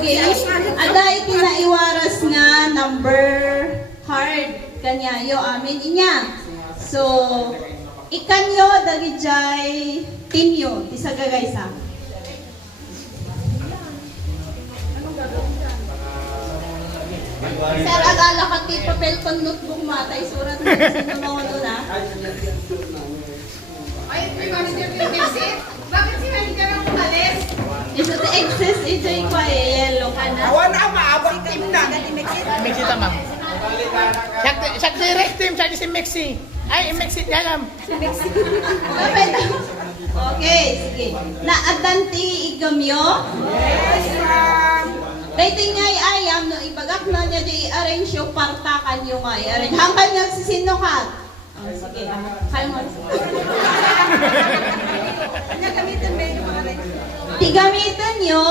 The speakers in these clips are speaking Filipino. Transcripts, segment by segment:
Okay. Ada itinaiwaras nga number card kanyayo amin inya. So, ikanyo dagijay tinyo isa gagaysa. Sir, agala ka ti papel kon notebook matay surat mo sino mo na. Ay, bakit si Halika lang umalis? Ito the excess ito yung yellow ka na. Awan na, maabot team na. Mexi tama. Siya si Rex team, siya si Mexi. Ay, Mexi niya lang. Okay, sige. Naadanti igamyo? Yes, ma'am. Dating nga ayam, no, ibagak na niya di i-arrange yung partakan yung nga i-arrange. Hanggang niya sisino ka? Oh, sige. Kaya mo. Tigamitan nyo,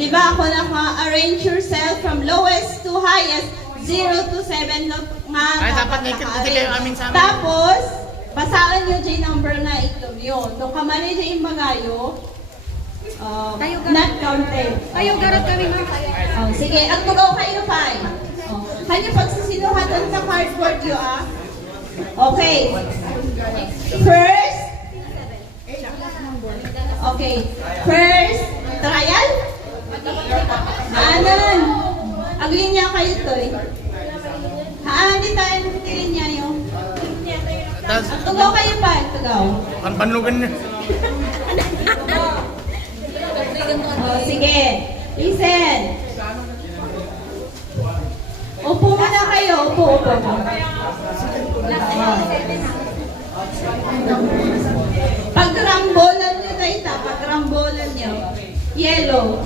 di ba ako naka-arrange yourself from lowest to highest, 0 to 7 no, nga. Ay, dapat nakikita kayo amin sa amin. Tapos, basaan nyo dyan number na ito yun. No, kamali dyan yung magayo, not counted. Ayaw garot kami mga Oh, sige, ang tugaw kayo 5. Oh, kanya pagsisinuhatan sa cardboard yun Okay. First. Okay. First, trial. Anan. Aglinya kayo to eh. Haan, di tayo nagtirin niya yung. Tugaw kayo 5, tugaw. Ang panlugan niya. Oh, sige. Listen. Upo muna kayo. Upo. Pagrambolan nyo na ita. Pagrambolan nyo. Yellow.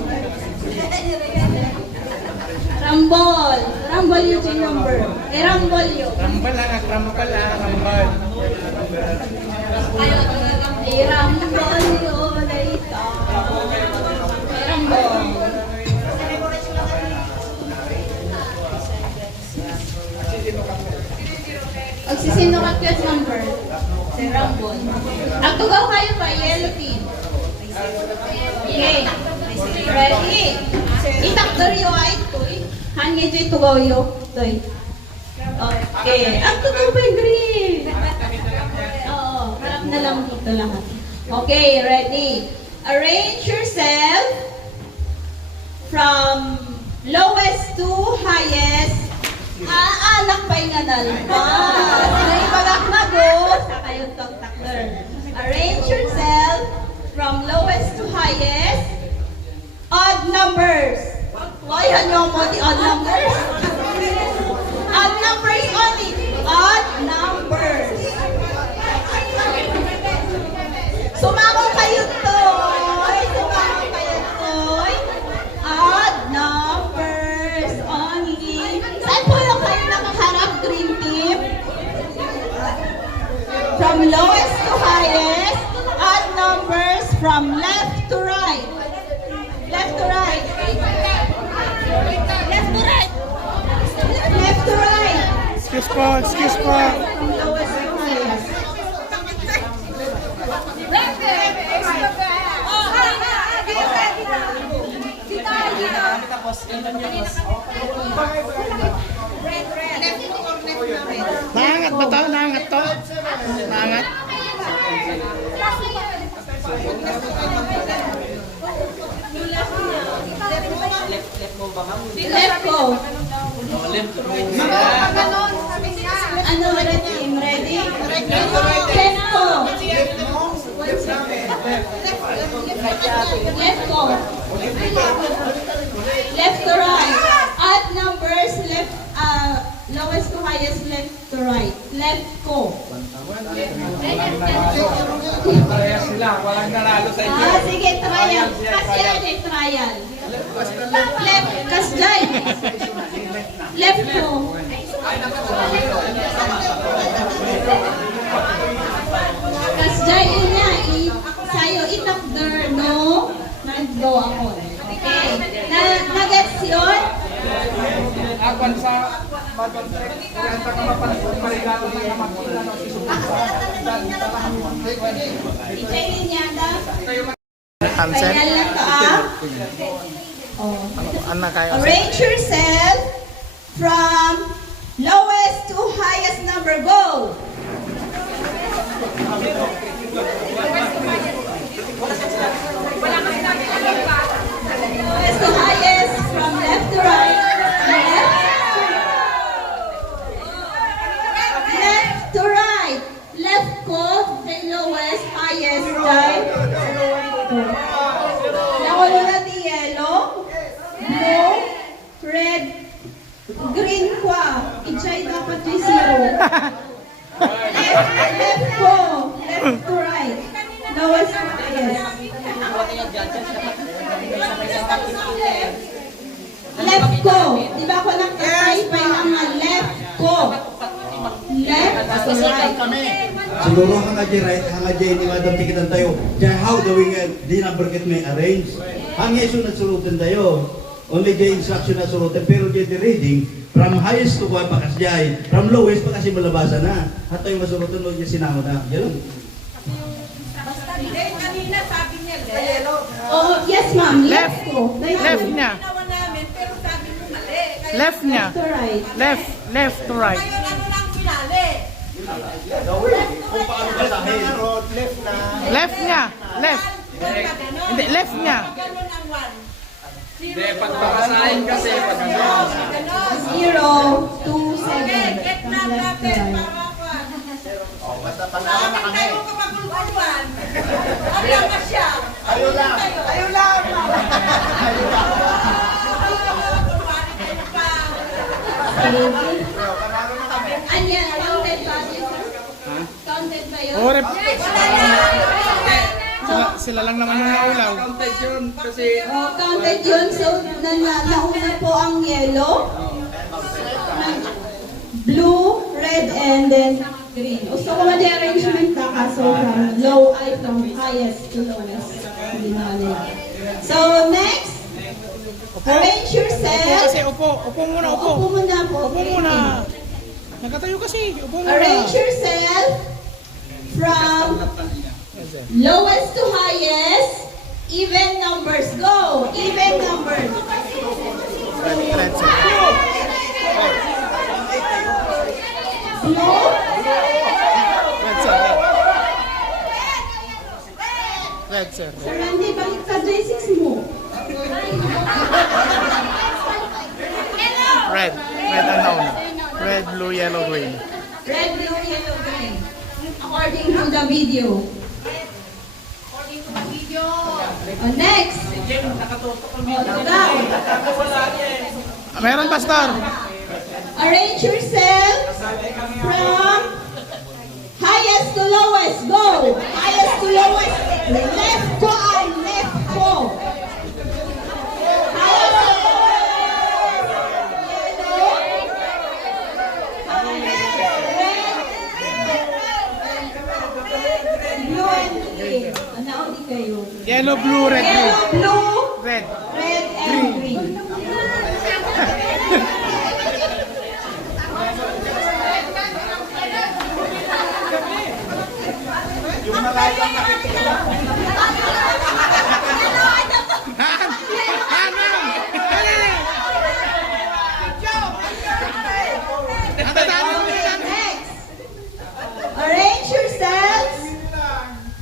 Rambol. Rambol yung number. Rambol yun. Rambal lang, rambal. Rambol yun na ita. Rambol. Magsisino ka yung number. Si Rambol. Ang tugaw kayo pa, yellow team. Okay. Ready? Itakdor yung ay toy. Hangin dyan tugaw yung toy. Okay. Ang tugaw pa yung green. Oo. Harap na lang dito lahat. Okay. Ready? Arrange yourself from lowest to highest. Anak pa yung nalpas. Naibagak na go. Sa kayong takder. Arrange yourself from lowest to highest. Odd numbers. Why ano mo the odd numbers? Odd numbers only. Odd numbers. Sumako kayo to. Sumako kayo to. Odd numbers only. Saan po yung kayo nakaharap, Green Team? From lowest to highest, odd numbers from left to right. Left to right. Left to right. Left to right. Excuse po. From lowest to highest. Nangat ba to? Nangat to? Nangat. Left ko. Ano ready team? Ready? Left ko. Left ko. Left to right. Odd numbers left, lowest to highest left to right. Left ko. Parehas sila, walang nanalo sa inyo. Sige, trial. Kasi trial. Left, kasjay. Left ko. Kasjay yun niya. Sayo itakder, no? Nag-go ako. Okay. Nag-gets yun? Akwan sa baton trek, kaya ka mapansin, parigalo ng kamakula ng sisubukan. Ichay niya da. Answer. Final lang to ah. Oh. Ano kayo? Arrange yourself from lowest to highest number. Go! Lowest to highest, from left to right. Left to right. Left ko, kay lowest, highest, right. Nakulo na di yellow, blue, red, green kwa. Ichay dapat yung zero. Left ko, left to right. Lowest to highest. Left ko. Di ba ako nagtatay pa yung mga left ko? Left to right. Siguro hanga di right, hanga di ni madam tikitan tayo. Jay how do we di number kit may arrange. Hanga iso na sulutan tayo. Only the instruction na sulutan pero di reading from highest to one pakas jay, from lowest pa kasi malabasan na. At tayo masulutan no di sinamo na. Ganun. Kanina sabi niya, left. Oh, yes ma'am. Left. Left ko. Left niya. Ginawa namin, pero sabi mo mali. Kaya Left niya. To right. Left to right. ngayon ano lang pinali? Left niya. Left. Hindi, left niya. Ganun ang one. Hindi, pagpapasahin kasi pag Zero, two, Okay, seven. get na From left to natin right. para pa. Bakit tayo kapagululuan? Ano ba siya? Ayaw lang. Ayaw lang. Anya, counted ba yun, sir? Counted ba yun? Oh, sila lang naman yung naulaw. counted yun kasi Oh, counted yun. So, nauna po ang yellow, blue, red, and then green. So, kung arrangement ka ka, so from low ay from highest to lowest. Hindi na ano yun. So, next, arrange Upo yourself. kasi, upo. Upo muna, upo. Upo muna po. Upo muna. Nagkatayo kasi. Upo muna. Arrange yourself from lowest to highest. Even numbers. Go. Even numbers. Red, sir. Blue. Red, sir. Red, sir. Sir Randy, balik ka J6 mo. Red. Red ang nauna. Red, blue, yellow, green. Red, blue, yellow, green. According to the video. Oh, next. Oh, down. Meron, pastor. Arrange yourself from highest to lowest. Go. Highest to lowest. Left ko ang left ko. Highest to lowest. Yellow. Red. Blue and green. Ano di kayo? Yellow, blue, red, Yellow, blue. blue, Red. red, and green. Next. Arrange yourselves.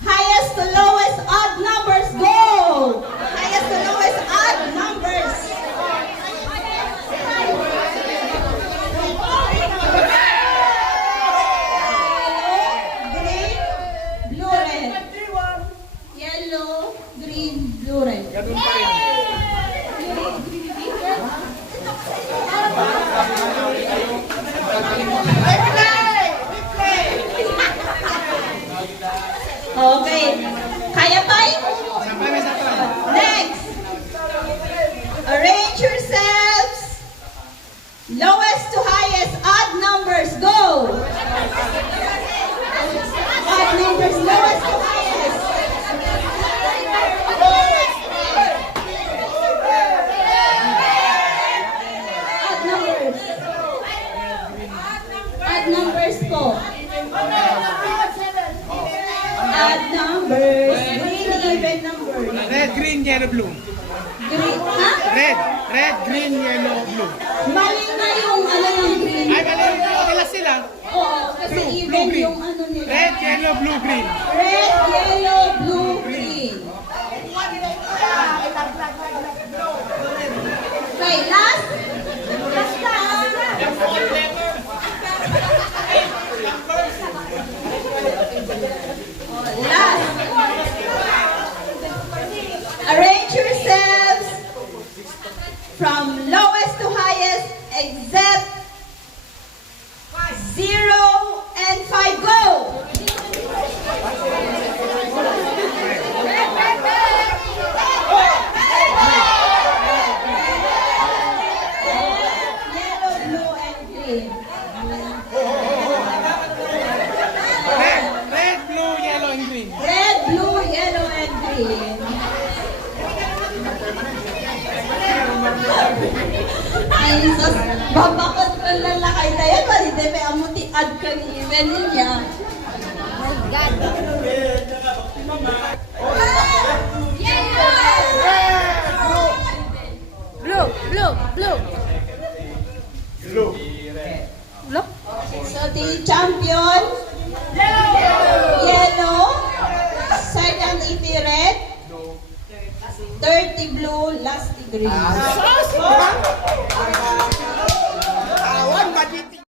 Highest to lowest odd numbers. Go. Highest to lowest odd numbers. Green, blue, red. Yellow, green, blue, red. ganun pa rin. Okay. Kaya pa? Next. Arrange yourselves. Lowest to highest odd numbers. Go. Odd numbers. Lowest to highest. Odd numbers. Odd numbers ko. Odd numbers. Green, even numbers. Red, green, yellow, blue. Green, ha? Red. Red, green, yellow, blue. Mali na yung ano ng green. Ay, mali yung nila sila. Oo, kasi even green. yung ano nila. Red, yellow, blue, green. Red, yellow, blue, green. Okay, last. Last na. Last. Arrange yourselves from lowest to highest except 0 and 5. Go! Yellow, blue, and green. Red, blue, yellow, and green. Red, blue, yellow, and green. Ay, sus, babakot ko lalakay na yan. Maride, may amuti-ad kang even niya. Blue, blue, blue. Blue. So, the champion, yellow, second iti red, third ti blue, last ti green. Awan, magiti.